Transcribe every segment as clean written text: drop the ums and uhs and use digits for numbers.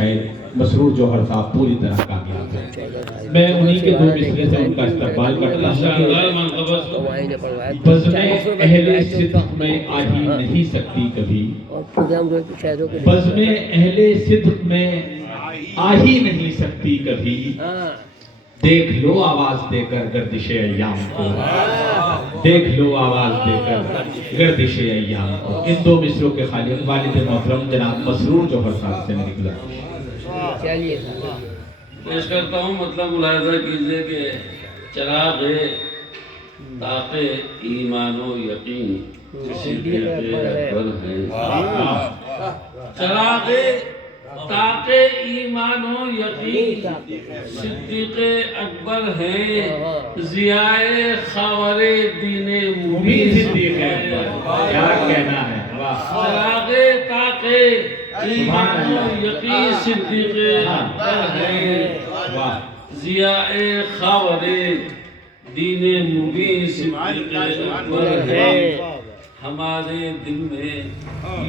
شاعر مسرور جوہر صاحب پوری طرح کامیاب ہے. میں انہی کے دو مصرے سے ان کا استقبال کرتا ہوں. بزم اہل صدق میں آہی نہیں سکتی کبھی, بزم اہل صدق میں آہی نہیں سکتی کبھی, دیکھ لو آواز دے کر گردش ایام کو, دیکھ لو آواز دے کر گردش ایام کو. ان دو مصروں کے خالق والد محترم جناب مسرور جوہر صاحب سے میری گزارش. چلیے پیش کرتا ہوں. مطلب ملاحظہ کیجئے کہ چراغ طاق ایمان و یقین صدیق اکبر ہیں. چراغ طاق ایمان و یقین صدیق اکبر ہیں. ضیاء خاور دین مبین صدیق اکبر, کیا کہنا ہے. چراغ طاق ایمان و یقین صدیق اکبر ہیں. ضیاء خاور دین مبین صدیق اکبر ہیں. ہمارے دل میں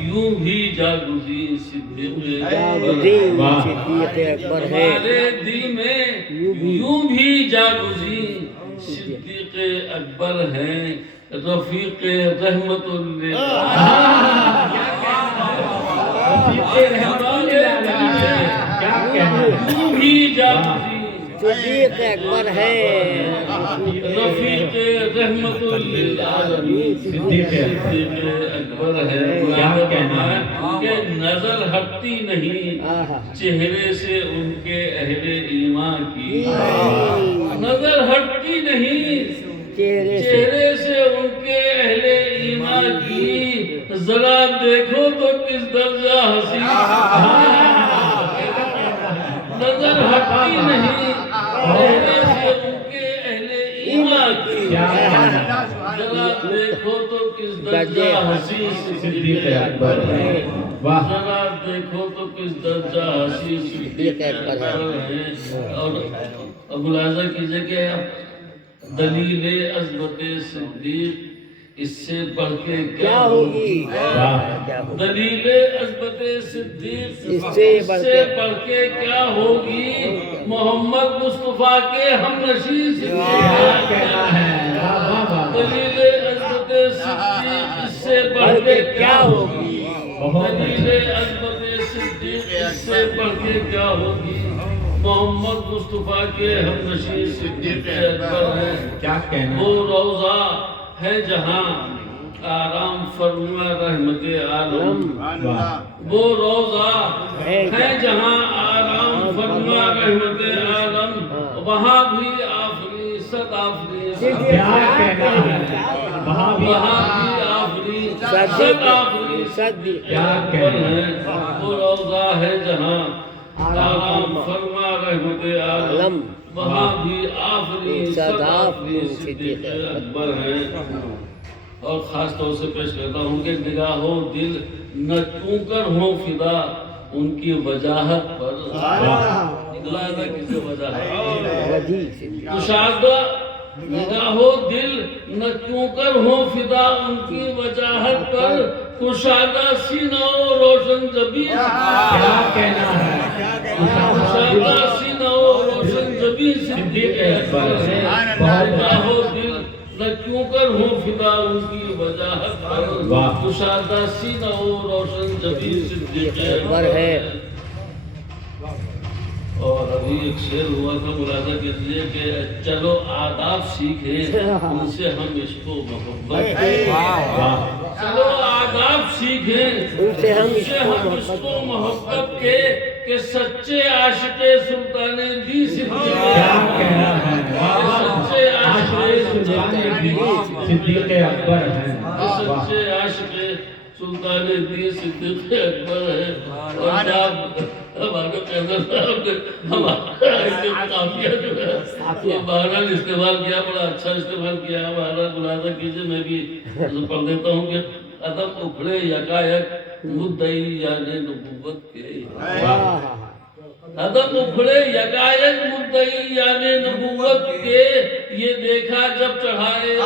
یوں بھی جاگزی صدیق اکبر ہے. ہمارے دل میں یوں بھی جاگزی صدیق اکبر ہیں. رفیق رحمت یوں بھی جاگزی صدیق اکبر ہے. رفیق رحمت للعالمین صدیق اکبر ہے. کیا کہنا ہے کہ نظر ہٹتی نہیں چہرے سے ان کے اہل ایمان کی, نظر ہٹتی نہیں چہرے سے ان کے اہل ایمان کی. ذرا دیکھو تو کس درجہ حسین, نظر ہٹتی نہیں چہرے سے ان کے اہل ایمان کی. ذرا دیکھو تو کس درجہ حسین صدیق اکبر ہے. ذرا دیکھو تو کس درجہ حسین صدیق اکبر ہے. اور ملاحظہ کیجئے کہ دلیل عظمت صدیق اس سے بڑھ کے کیا ہوگی. دلیل عظمت صدیق اس سے بڑھ کے کیا ہوگی. محمد مصطفیٰ کے ہم نشین صدیق دلیل عظمت صدیق اس سے بڑھ کے کیا ہوگی. دلیل عظمت صدیق اس سے بڑھ کے کیا ہوگی. محمد مصطفیٰ کے ہم نشین صدیق اکبر ہے. کیا کہنا. وہ روضہ ہے جہاں آرام فرما رحمت عالم. وہ روضہ ہے جہاں آرام فرما رحمت عالم. وہاں بھی آفری صد آفری کیا کہنا ہے. وہاں بھی آفری صد آفری کیا کہنا ہے. وہ روضہ ہے جہاں آرام فرما رحمت عالم. وہاں بھی آفری صد آفری صدیق اکبر ہیں. اور خاص طور سے پیش کرتا ہوں کہ نگاہوں دل نہ کیوں کر ہوں فدا ان کی وجاہت پر. ملاحظہ کسی وجاہت کشادہ نگاہوں دل نہ کیوں کر ہوں فدا ان کی وجاہت پر. کشادہ سینہ و روشن جبیں کیا کہنا ہے. کشادہ سینہ و روشن جبیں صدیق اکبر ہے. نگاہوں دل نہ کیوں کر ہوں فدا ان کی وجاہت پر. کشادہ سینہ و روشن جبیں صدیق اکبر ہے. اور ابھی ایک شعر ہوا تھا, ملاحظہ کیجئے کہ چلو آداب سیکھیں ان سے ہم عشق و محبت. چلو آداب سیکھیں ان سے ہم عشق و محبت کے کہ سچے عاشق سلطان دی صدیق. کیا کہنا ہے. سچے عاشق صدیق اکبر ہیں. سچے عاشق سلطان دی صدیق اکبر ہے. اور جب ہمارے قیدر صاحب نے ہمارا قافیہ جو ہے بہرحال استعمال کیا, بڑا اچھا استعمال کیا. ہمارا ملاحظہ کیجئے, میں بھی پڑھ دیتا ہوں کہ ادب اکھڑے یکایک مدعی یعنی نبوت کے. ادب اکھڑے یکایک مدعی یعنی نبوت کے. یہ دیکھا جب چڑھائے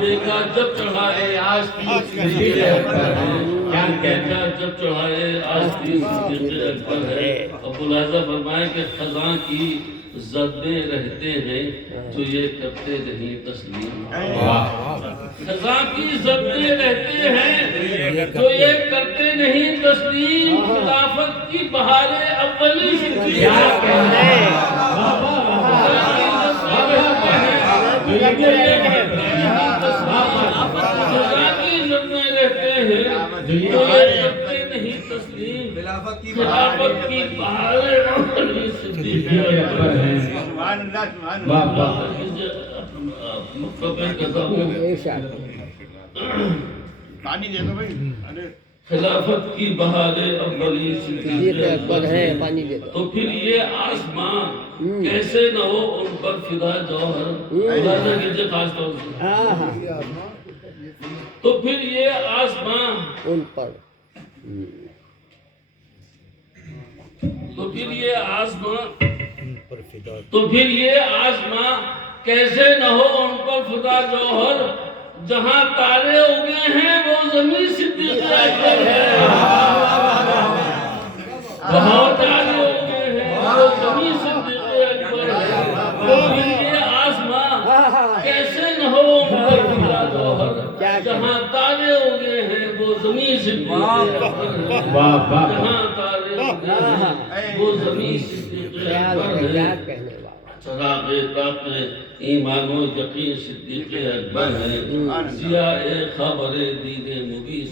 دیکھا جب چڑھائے آستی صدیق اکبر ہے، کیا دیکھا جب چڑھائے آستی صدیق اکبر ہے۔ ابو لہذا فرمائے کہ خزاں کی زد میں رہتے ہیں تو یہ کرتے نہیں تسلیم، خزاں کی زد میں رہتے ہیں تو یہ کرتے نہیں تسلیم، خلافت کی بہار اولی صدیق اکبر ہے، خزاں کی زد میں رہتے ہیں تو یہ کرتے نہیں تسلیم، خلافت کی بہار اولی صدیق اکبر ہے۔ خلافت کی بہار اولی صدیق اکبر ہے، پانی دے دو۔ تو پھر یہ آسمان کیسے نہ ہو ان پر فدا جوہر، خلاصہ کیجئے خاص طور سے، تو پھر یہ آسمان، ان پر تو پھر یہ آسمان، تو پھر یہ آسمان کیسے نہ ہو ان پر فدا جوہر، جہاں تارے اگے ہیں وہ زمین صدیق اکبر ہے، جہاں تارے اگے ہیں وہ زمین صدیق اکبر ہے، تو پھر یہ آسمان کیسے نہ ہو ان پر فدا جوہر، جہاں تارے اگے ہیں وہ زمین صدیق اکبر ہے، جہاں تارے اگے ہیں وہ زمین صدیق اکبر ہے۔ چراغ طاق ایمان و یقین صدیق اکبر ہے، ضیاء خبر دین مبین۔